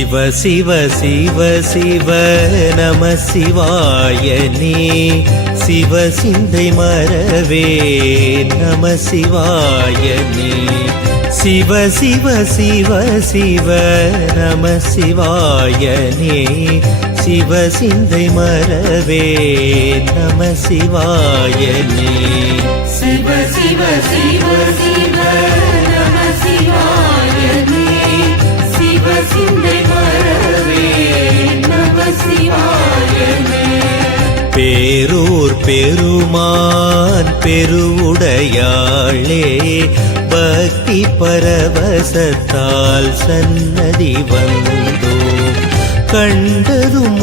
சிவ சிவ சிவ சிவ நம சிவாயனே சிவ சிந்தை மறவே நம சிவாயனே சிவ சிவ சிவ சிவ நம சிவாயனே சிவ சிந்தை மறவே நம சிவாயனே சிவ சிவ சிவ சிவ நம சிவாயனே சிவ சிந்தை மறவே நம சிவாயனே பேரூர் பெருமான் பெருவுடையாளே பக்தி பரவசத்தால் சன்னதி வந்தோம் கண்டதும்